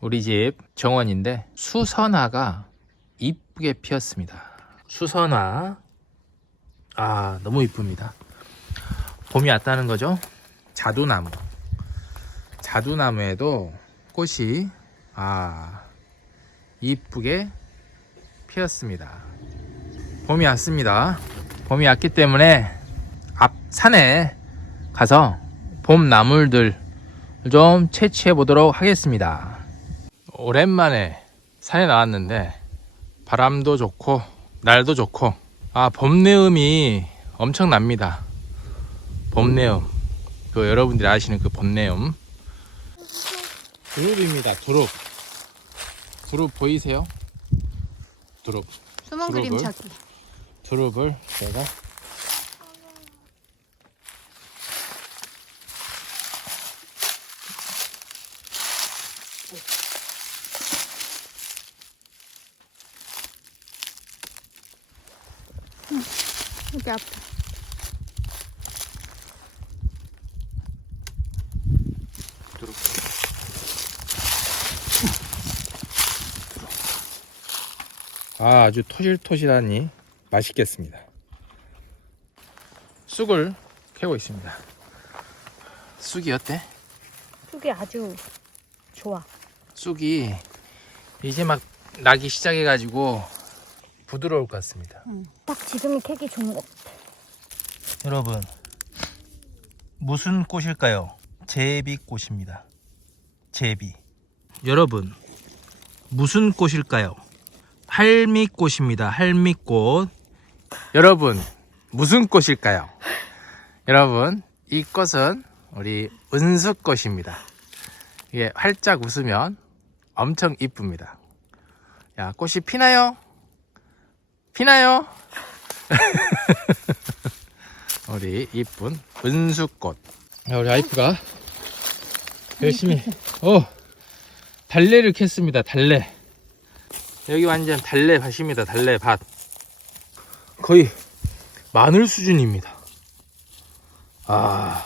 우리 집 정원인데 수선화가 이쁘게 피었습니다. 수선화 아 너무 이쁩니다. 봄이 왔다는 거죠. 자두나무 자두나무에도 꽃이 아 이쁘게 피었습니다. 봄이 왔습니다. 봄이 왔기 때문에 앞 산에 가서 봄 나물들 좀 채취해 보도록 하겠습니다. 오랜만에 산에 나왔는데 바람도 좋고 날도 좋고 아 봄내음이 엄청납니다. 봄내음 그 여러분들이 아시는 그 봄내음 두릅입니다. 두릅 두릅 보이세요? 두릅 숨은? 그림 찾기. 두릅을 제가 앞에. 두릅 아 아주 토실토실하니 맛있겠습니다. 쑥을 캐고 있습니다. 쑥이 어때? 쑥이 아주 좋아. 쑥이 이제 막 나기 시작해가지고 부드러울 것 같습니다. 딱 지금이 캐기 좋은 것 같아. 여러분 무슨 꽃일까요? 제비꽃입니다. 제비. 여러분 무슨 꽃일까요? 할미꽃입니다. 할미꽃. 여러분 무슨 꽃일까요? 여러분 이 꽃은 우리 은수꽃입니다. 이게 활짝 웃으면 엄청 이쁩니다. 야 꽃이 피나요? 피나요? 우리 이쁜 은수꽃. 우리 아이프가 열심히 어 달래를 캤습니다. 달래. 여기 완전 달래 밭입니다. 달래 밭. 거의 마늘 수준입니다. 아.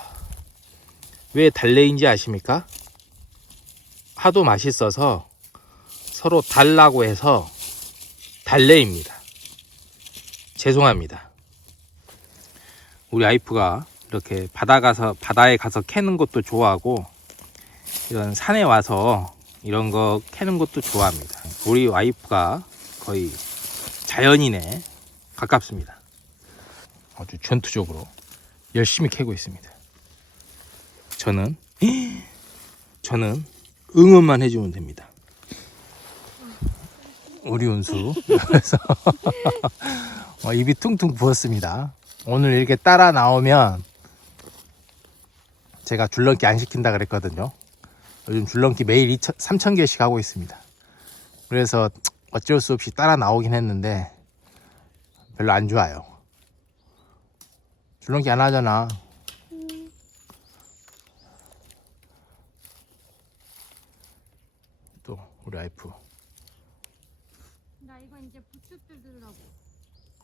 왜 달래인지 아십니까? 하도 맛있어서 서로 달라고 해서 달래입니다. 죄송합니다. 우리 아이프가 이렇게 바다 가서 바다에 가서 캐는 것도 좋아하고 이런 산에 와서 이런 거 캐는 것도 좋아합니다. 우리 와이프가 거의 자연인에 가깝습니다. 아주 전투적으로 열심히 캐고 있습니다. 저는 저는 응원만 해주면 됩니다. 우리 운수 그래서 어, 입이 퉁퉁 부었습니다. 오늘 이렇게 따라 나오면 제가 줄넘기 안 시킨다 그랬거든요. 요즘 줄넘기 매일 2천, 3천 개씩 하고 있습니다. 그래서 어쩔 수 없이 따라 나오긴 했는데 별로 안 좋아요. 줄넘기 안 하잖아. 또 우리 와이프. 나 이거 이제 부추 뜯으려고.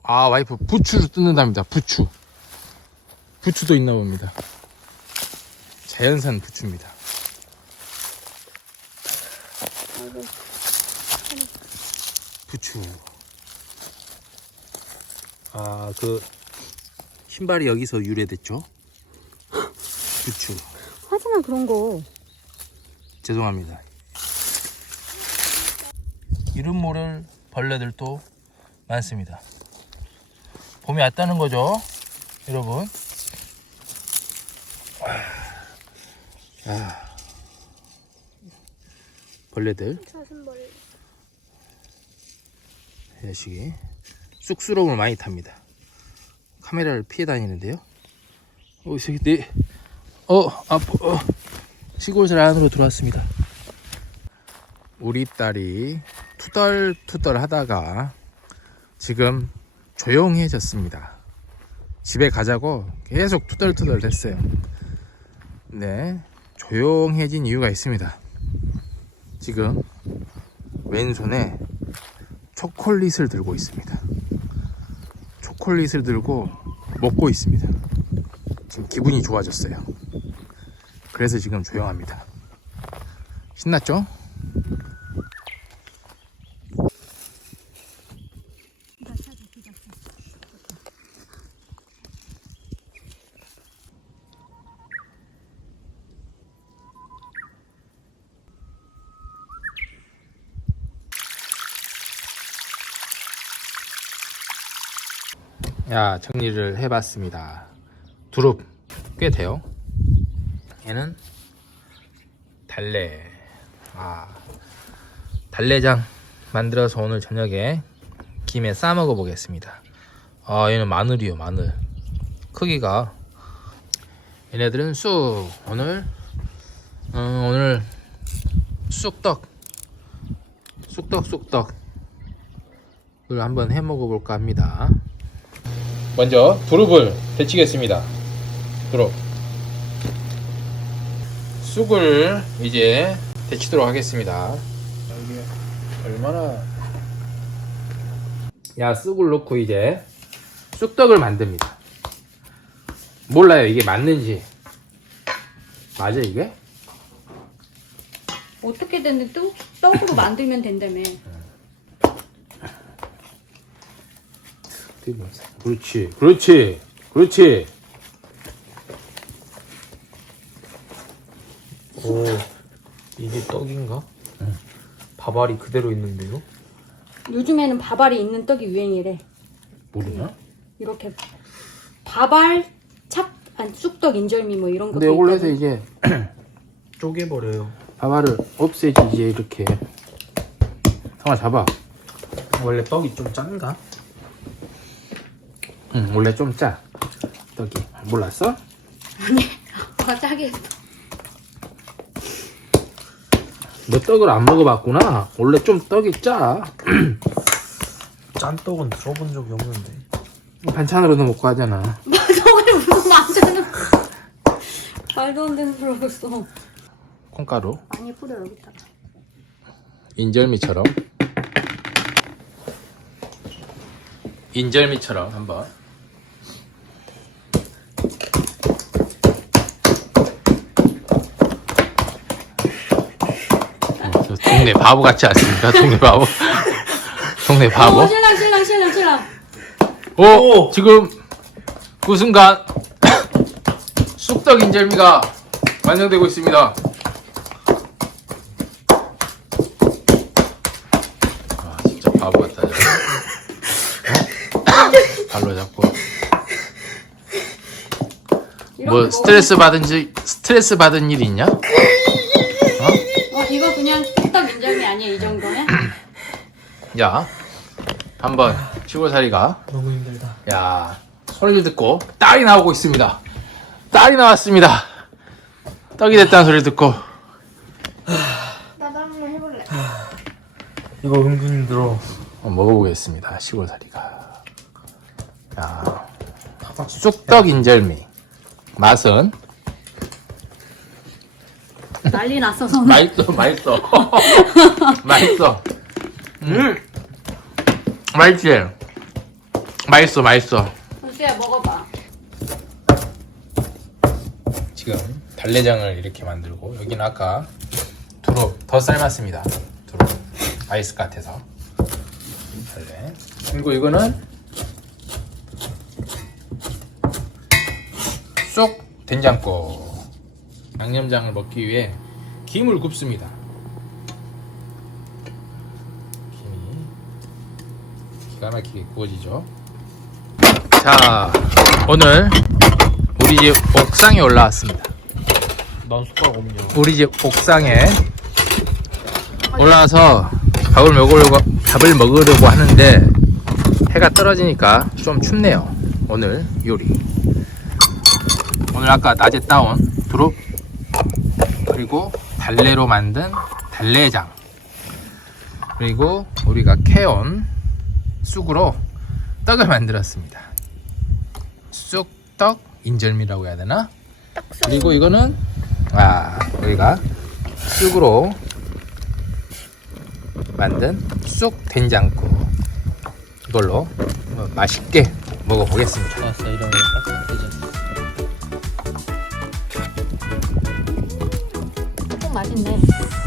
아 와이프 부추를 뜯는답니다. 부추. 부추도 있나 봅니다. 자연산 부추입니다. 부추. 아, 그 신발이 여기서 유래됐죠? 부추. 하지만 그런 거. 죄송합니다. 이름 모를 벌레들도 많습니다. 봄이 왔다는 거죠, 여러분. 아, 벌레들. 사슴벌레. 쑥스러움을 많이 탑니다. 카메라를 피해 다니는데요. 어, 이 새끼 내, 어, 아파, 어. 시골들 안으로 들어왔습니다. 우리 딸이 투덜투덜 하다가 지금 조용해졌습니다. 집에 가자고 계속 투덜투덜 됐어요. 네, 조용해진 이유가 있습니다. 지금 왼손에 초콜릿을 들고 있습니다. 초콜릿을 들고 먹고 있습니다. 지금 기분이 좋아졌어요. 그래서 지금 조용합니다. 신났죠? 야 정리를 해봤습니다. 두릅 꽤 돼요. 얘는 달래. 아 달래장 만들어서 오늘 저녁에 김에 싸 먹어 보겠습니다. 아 얘는 마늘이요 마늘. 크기가 얘네들은 쑥 오늘 음, 오늘 쑥떡 쑥떡 쑥떡 을 한번 해 먹어 볼까 합니다. 먼저 두릅을 데치겠습니다. 두릅. 쑥을 이제 데치도록 하겠습니다. 이게 얼마나 야 쑥을 넣고 이제 쑥떡을 만듭니다. 몰라요 이게 맞는지 맞아 이게? 어떻게 됐는데 떡, 떡으로 만들면 된다며. 그렇지 그렇지 그렇지 오, 이게 떡인가? 밥알이 그대로 있는데요? 요즘에는 밥알이 있는 떡이 유행이래. 모르냐? 이렇게 밥알, 찹, 아니 쑥떡, 인절미 뭐 이런 것도 근데 이걸로 해서. 이제 쪼개버려요. 밥알을 없애지 이제 이렇게 성아 잡아 원래 떡이 좀 짠가? 응 원래 좀 짜 떡이 몰랐어? 아빠 짜게 했어. 너 떡을 안 먹어봤구나 원래 좀 떡이 짜 짠 떡은 들어본 적이 없는데. 반찬으로도 먹고 하잖아 떡을 무슨 만드는 말도 안 되는 소리 하고 있어. 콩가루 많이 뿌려 여기다가. 인절미처럼 인절미처럼 한번 어, 저 동네 바보 같지 않습니까? 동네 바보 동네 바보 어, 신랑 신랑 신랑 신랑. 오, 지금 그 순간 쑥떡 인절미가 완성되고 있습니다. 아, 진짜 바보 같다. 저. 어? 발로 잡고. 뭐 스트레스 받은 지 스트레스 받은 일 있냐? 어 이거 그냥 쑥떡 인절미 아니야 이 정도면? 야, 한번 시골살이가 너무 힘들다. 야 소리를 듣고 딸이 나오고 있습니다. 딸이 나왔습니다. 떡이 됐다는 소리를 듣고 나도 한번 해볼래. 이거 은근 힘들어. 한번 먹어보겠습니다. 시골살이가. 야. 쑥떡 인절미. 맛은? 난리 났어 손. 맛있어 맛있어. 맛있어. 음. 맛있지? 맛있어 맛있어. 수야 먹어봐. 지금 달래장을 이렇게 만들고 여기는 아까 두릅 더 삶았습니다. 두릅. 아이스 같아서. 달래. 그리고 이거는 쏙 된장국 양념장을 먹기 위해 김을 굽습니다. 김이 기가 막히게 구워지죠. 자 오늘 우리 집 옥상에 올라왔습니다. 난 숟가락 없냐? 우리 집 옥상에 올라와서 밥을 먹으려고 밥을 먹으려고 하는데 해가 떨어지니까 좀 춥네요. 오늘 요리. 오늘 아까 낮에 따온 두릅 그리고 달래로 만든 달래장 그리고 우리가 캐온 쑥으로 떡을 만들었습니다. 쑥떡 인절미라고 해야 되나? 그리고 이거는 아 우리가 쑥으로 만든 쑥 된장국 이걸로 뭐 맛있게 먹어보겠습니다. 엄청 맛있네.